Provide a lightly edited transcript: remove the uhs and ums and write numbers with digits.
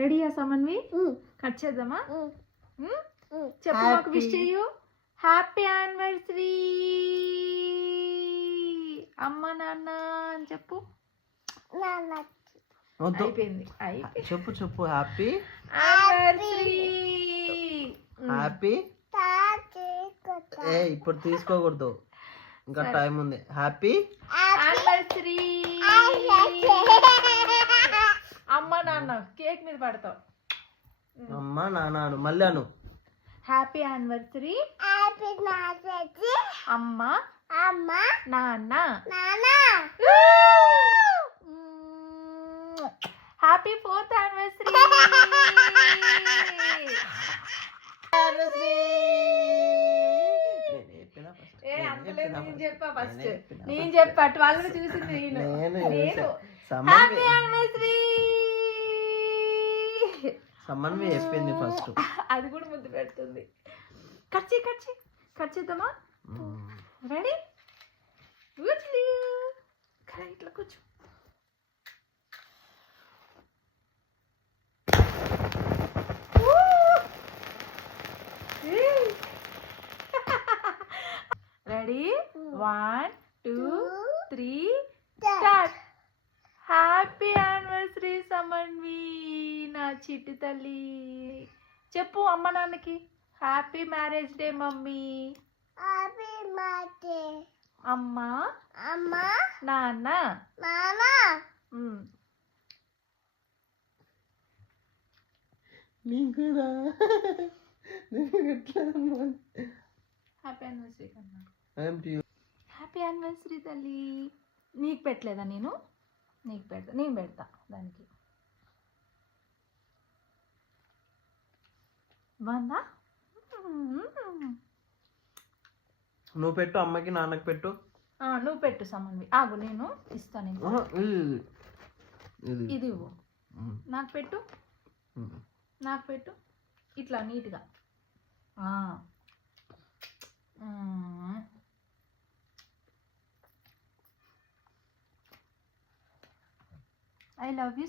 రెడీయా సమన్వి? కట్ చేద్దామా? చెప్పు, మాకు విష్ చెయ్యు. హ్యాపీ యానివర్సరీ అమ్మ నాన్న అని చెప్పు. అయిపోయింది. చెప్పు చెప్పు. Happy anniversary. హ్యాపీ ఇప్పుడు తీసుకోకూడదు, ఇంకా టైం ఉంది. హ్యాపీ యానివర్సరీ అమ్మ నాన్న. కేక్ మీద పడతావు. అమ్మ నాన్న మళ్ళీ అను. హ్యాపీ యానివర్సరీ అమ్మ నాన్న. Happy 4th anniversary. నేను చెప్పా 12 చూసింది నేను. Happy anniversary. సమన్వి చెప్పింది ఫస్ట్. అది కూడా ముద్దు పెడుతుంది. కట్ చేద్దామా? రెడీ? ఇట్లా కూర్చో. Ready? 1 2 3 start. Happy anniversary Samanvi నా చిట్టి తల్లి. చెప్పు అమ్మ నాన్నకి. Happy marriage day mummy. అమ్మ నాన్న. హ్యాపీ యానివర్సరీ కన్నా. హ్యాపీ యానివర్సరీ తల్లి. నీకు పెట్టలేదా? నేను పెడతా దానికి. బాగుందా? నువ్వు పెట్టు, అమ్మకి నాన్నకి పెట్టు. నువ్వు పెట్టు సమన్వి. ఆగు, నేను ఇస్తాను. ఇది ఇవ్వు. నాకు పెట్టు. ఇట్లా నీట్గా. I love you.